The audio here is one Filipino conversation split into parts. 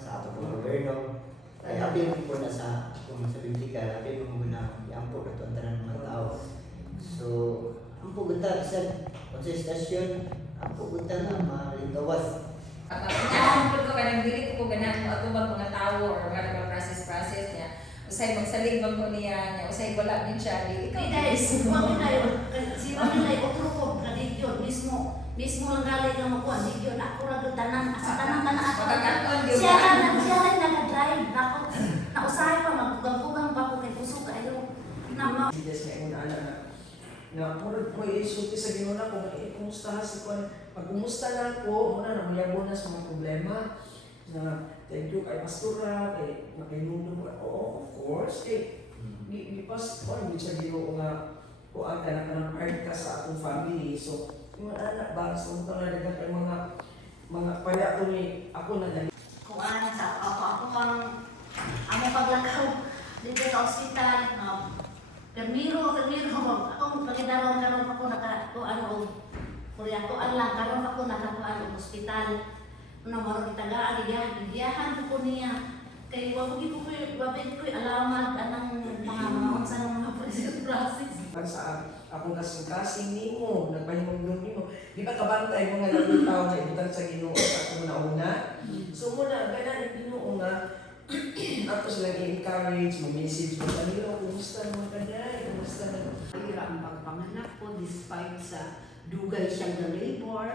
sa ato pong gobyerno. Ay apil po na sa kung sa politika, apil mo muna iampo na ang tanan ng mga tao. So, ang pugunta sa konsestasyon, ang pugunta na malingawas. Ang ko kanang dili ko ganan mo ato bang mga tao or mga process niya. Usay magsalig bang ko niya, usay wala din siya. Kay guys, mami na yun. Si mami na yun, otro ko, kadidyo, mismo lang galing lang ako, kadidyo, na ako ragod tanan, sa tanan ako. Siya lang nag-drive, nausahay pa, magpugang-pugang pa ko kay puso kayo. Yes, may una na murag ko isulti sa ginuna kung kumusta si Juan. Pag kumusta na ako, muna na mayabo na sa mga problema. Na thank you kay Pastora, kay nakinundo mo. Oo, of course. Di pas ko hindi sa Ginoo nga ko ang kanang art ka sa atong family. So, yung mga anak ba sa mga kay mga payato ni ako na dali. Kung ano sa ako pang amo paglakaw dito sa ospital, Permiro, akong pagkadaroon karon ako nakakuan og kuryatuan lang karon ako nakakuan og ospital. Nang maro gitagaan giyahan ko niya kay wa ko babet ko alamat anang mga unsa nang mga process. Sa akong kasing nimo, nagpahimong nimo. Di ba kabantay mo nga labing tao na ibutang sa Ginoo sa akong nauna? So muna ganan Ginoo nga ako silang i-encourage, ma-message mo kanila, kumusta naman ka dahil, kumusta naman. Mahirap ang pagpanganak ko despite sa dugay siyang na labor.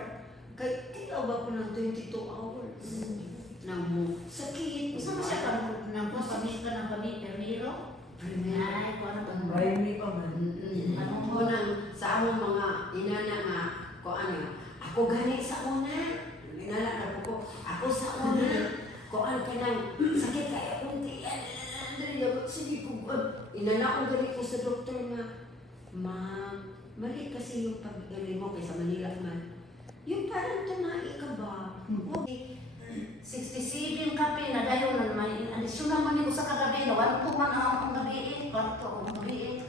Kaya tinaw ba ko ng 22 hours? Nang mo sakit. Gusto mo siya kang pamilya ka ng Permiro? Ay, kung ano ba? Primary pa man. Anong mo nang sa among mga inana nga, ko ano, ako gani sa una. Inala ko, ako sa una. Koan ka ng sakit kaya kunti yan. Sige ko, inanaon gali ko sa doktor nga, ma'am, mali kasi yung pag-gali mo kaysa Manila man. Yung parang tunay ka ba? 67 kape na dayon na naman. Adisyon naman ko sa kagabi. Nawan ko man ang gabi. Kwarto ang gabi.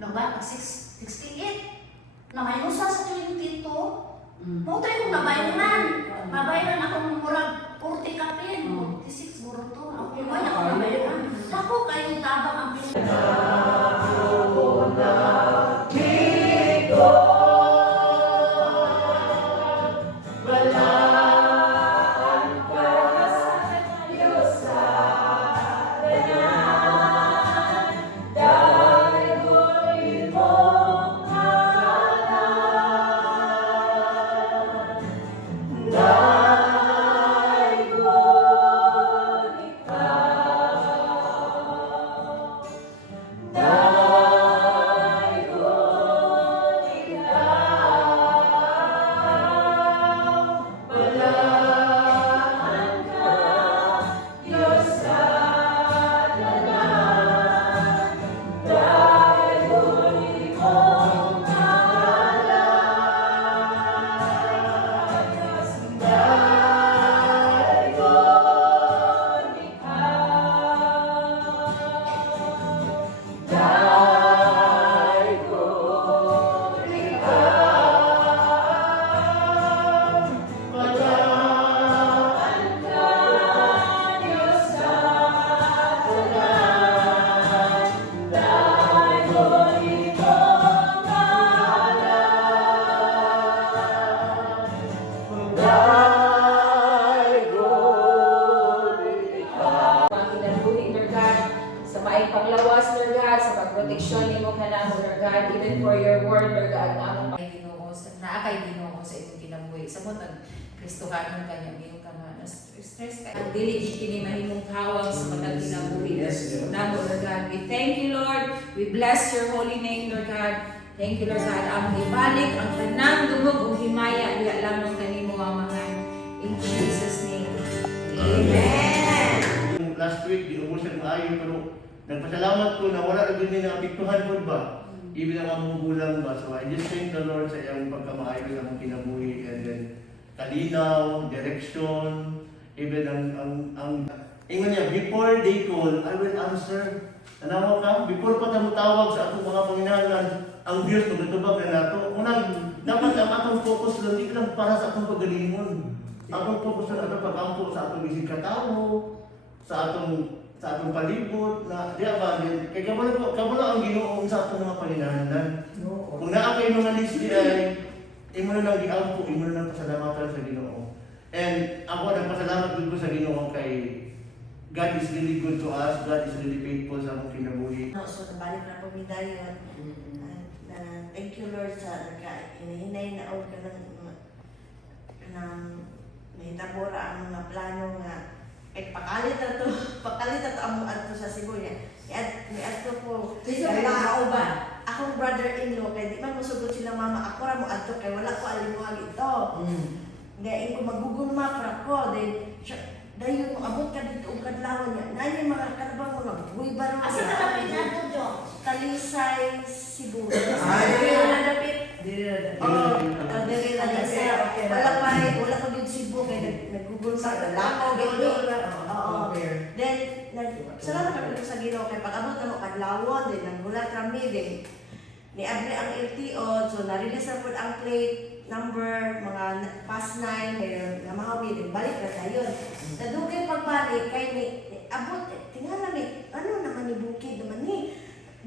Nawan 68. Namay mo sa 22. Mutay kong nabayaran. Mabayaran akong murag 40 kape. 46 muro to. Ako ba na ako nabayaran? Ako kayong tabang ang Go! Lord God, even for your word, Lord God, na among Ginoo, naakay Ginoo sa imong kinabuhi. Sa mo Kristohanon kanya miyo ka nga stress ka. Ang dili kini mahimong kawang sa matag kinabuhi. Namo Lord God, we thank you Lord. We bless your holy name Lord God. Thank you Lord God. Ang ibalik ang tanang dugog ug himaya diha lamang kanimo amahan. In Jesus name. Amen. Last week, di umusan maayo, pero nagpasalamat ko na wala na din naapektuhan ko ba? Even ang among gulang ba? So I just thank the Lord sa iyang pagkamaayo sa among kinabuhi, and then kalinaw, direction, even ang ingon niya, before they call, I will answer. Tanawa ka, before pa tamo tawag sa atong mga panginalan, ang Diyos magtubag na nato. Unang, dapat ang atong focus lang, di lang para sa atong pagalingon. Atong focus na atong pagampo sa atong isig katawo, sa atong palibot, na diya ba din, kay kabalo ang Ginoo sa atong mga panginahanglan. Kung naa kay mga list di ay imo na lang giampo, imo na lang pasalamatan sa Ginoo. And ako nagpasalamat gud ko sa Ginoo kay God is really good to us, God is really faithful sa among kinabuhi. So, nabalik na po mi dayon. Thank you Lord sa hinahinay na ako ka ng nahitabora ang mga plano nga pakalit na to ang adto sa Cebu niya. Ni adto po. Kauban. Akong brother-in-law kay di man musugod sila mama ako ra mo adto kay wala ko alimuhag ito. Ngayon ko maguguma para ko then dayon mo abot ka dito ug kadlawan niya. Nani mga karabang mga buy baro. Asa ka lapit na to, Jo? Talisay Cebu. Dili na dapit. Dili na dapit. Wala pa gid Cebu kay nagugol sa lakaw gid. Oo. Then salamat kami sa Ginoo kay pag-abot na mo kadlawon din nagbulat kami din. Niabri ang LTO so na-release na po ang plate number mga past 9 ngayon na mahawi din balik na tayo. Nadugay pagbalik kay ni abot tingala ni ano naman ni bukid naman ni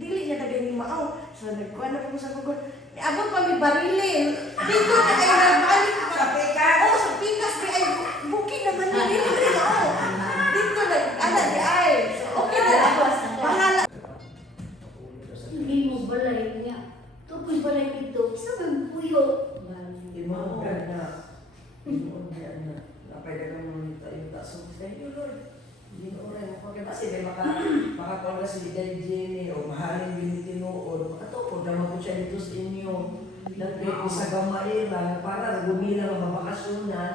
dili niya tagay ni maaw. So nagkuha na po sa Google. Abot pa mi barilin. Dito na ay nagbalik Sa pikas. Oh, sa pikas di ay bukid naman ni dili maaw. Dito na ana di ay. So okay na labas. Bahala. Hindi mo balay niya. Tupoy balay dito. Isa bang puyo? Imo na. Napay dagang mga tayo taso. Thank you Lord. Hindi ko rin mo kasi may makakawala si Liday Jenny o mahalin binitinuod. Makatupod naman po siya dito sa inyo. Nagpili ko sa Gamaira para gumilang ang mabakasyonan.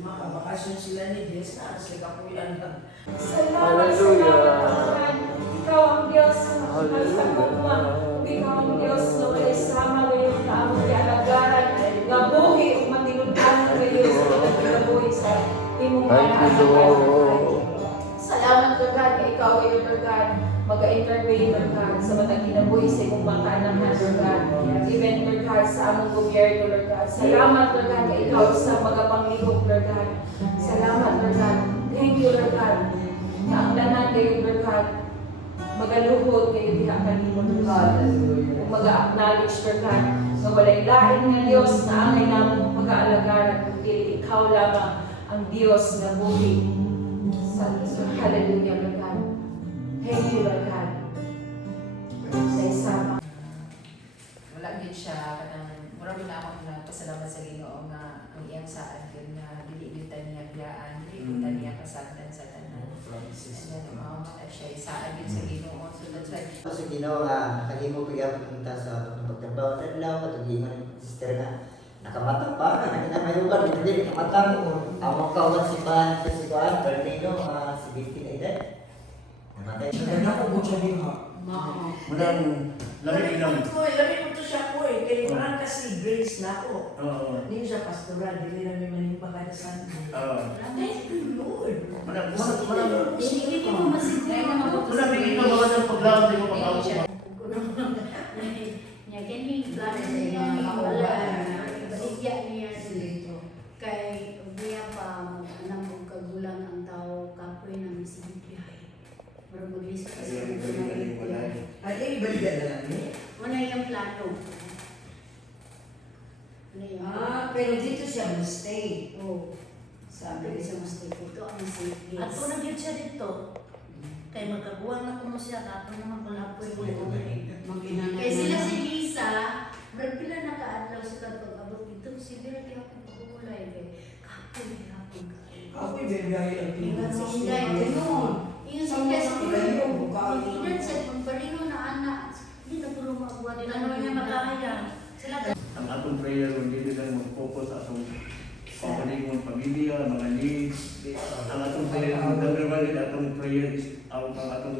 Makabakasyon sila ni Jess na sila kapuyan lang. Salamat sa Panginoon. Ikaw ang Diyos na mahal sa kapwa. Ikaw ang Diyos na wala isama ngayon na among kialagaran. Nga buhi o matinundan kayo sa kinabuhi sa imong panahon. Salamat Lord God na ikaw ay Lord God mag-intervene Lord God sa matang kinabuhi sa imong pangkanahan Lord God. Even Lord God sa among gobyerno Lord God. Salamat Lord God na ikaw sa magapanglihok Lord God. Salamat Lord God. Thank you Lord God. Na ang tanan kayo Lord God magaluhod kayo diha kanimo Lord God. Ug mag-acknowledge Lord God na walay lain nga Dios na angay namong pag-aalagaran kundi ikaw lamang ang Dios na buhi. Hallelujah Lord God. Thank you Lord God. Sa isama. Wala gid siya kanang mura na ako nagpasalamat sa Ginoo nga ang iyang saan gyud nga dili gyud ta niya biyaan, dili gyud ta niya kasagdan sa tanan. And then siya isaan gyud sa Ginoo. So that's why Sa Ginoo nga nakahimo pag pumunta sa pagtrabaho adlaw katugingon sister na nakamata pa na kinamayugan hindi nakamata mo amo kawan si Pan si Juan Bernardo si Vicky na edad namatay Naganda ko po siya din ha. Munang lamig lang. Lamig ko to siya po eh. Kaya parang kasi grace na ako. Oo. Hindi siya pastoral, hindi namin manimpa kada Sunday. Thank you, Lord. Munang Hindi ko masiguro. bigyan ka mga ng paglawan din mo pag-ako. Niya gani plano sa iya wala. Baligya niya kay niya pa anam og kagulang ang tao kapoy ng sibigay. Pero maglisto sa Ay, ibalikan na lang eh. Wala yung plano. Ano yun? Pero dito siya stay. Oo. Sabi ko sa mistake ito ang safety. At kung nagyod siya dito, kay magkaguwang na kumo siya, tapos naman pala po yung Mag-inanay Kay sila na- si consider di ako pagulay kay kapoy hapon ka. Ako'y bebiyay ang Ingat sa pinag-usasin. Inday, gano'n. Ingat sa Inday, sa Ilayo, Inday. bukaan. Ingat sa pagparino na anak. Hindi na puro magbuhat. Ano niya makakaya? Sila Ang atong prayer, hindi lang mag-focus sa atong pagpaligong pamilya, mga needs. Ang atong prayer, number one din atong prayer is ang atong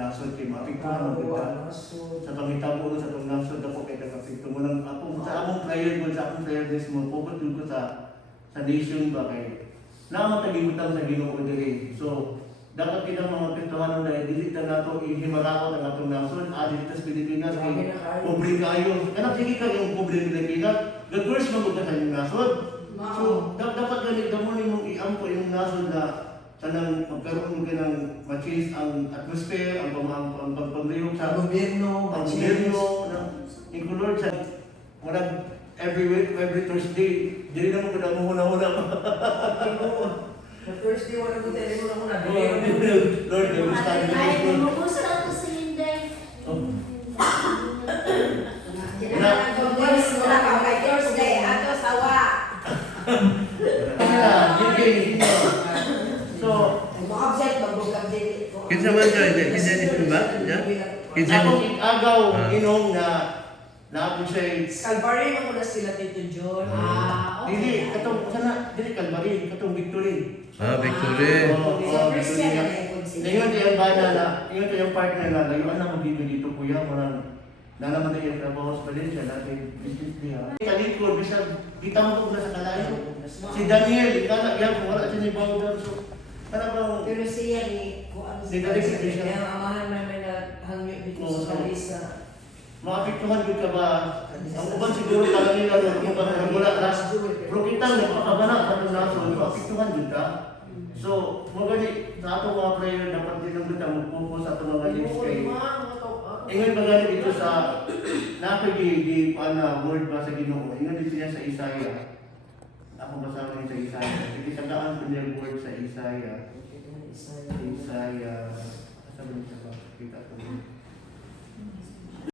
nasod kay maapektuhan ang kita. Sa pangitabo sa atong nasod ako kay nagapekto mo lang ako sa among prayer mo sa akong prayer list mo focus dun ko sa nation ba kay naman tagibutang sa Ginoo diri. So dapat kita mga apektuhan na dili ta nato ihimarakot ang atong nasod dito sa Pilipinas kay pobre kayo. Kanang sige ka yung pobre Pilipinas, the-curse mo ka sa inyong nasod. So dapat ganit mo nimong iampo yung nasod na kanang magkaroon ka ng ma-change ang atmosphere, ang pagpamliyog sa Gobyerno, ang gobyerno, include sa every Thursday, dili na mo kada mo huna-huna. The first day, wala ko tayo mo na muna. Lord, they will stand in ay this room. kumukusa ako sa Inday. Thursday, ato sawa. So, Mag-object, mag-object. Kinsa man ka, kinsa ni ba? Ya? Kinsa ni? akong agaw inom na naapos siya Calvary mo muna sila, Tito John. dili, katong sana, dili Calvary, katong Victory. Victory. So, Christian na yung Ngayon yung bana na, ngayon yung partner na, layuan na mo dito kuya, marang nalaman na yung trabaho sa Valencia, natin business niya. Kalikod, bisa, kita mo na sa kalayo. Si Daniel, ikala, yan, wala siya ni Bawdan, so, parang Pero siya ni Kuan Ni Dali si Christian. Kaya ang amahan namin na hangyo dito Oo, sa so- Kalisa. maapektuhan yun ka ba? Ang uban siguro talaga nila, kung ba wala last, pero kita nagpakabana sa itong naso, maapektuhan yun ka. So, mga gani, sa atong mga prayer, dapat din ang kita mag-focus sa itong mga needs kay ingon ba gani dito sa napagi word ba sa Ginoo. Ingon dito niya sa Isaiah. Ako basahin niya sa Isaiah. Sige tandaan ko niya word sa Isaiah. Isaiah. Asa ba niya ba? Kita ko.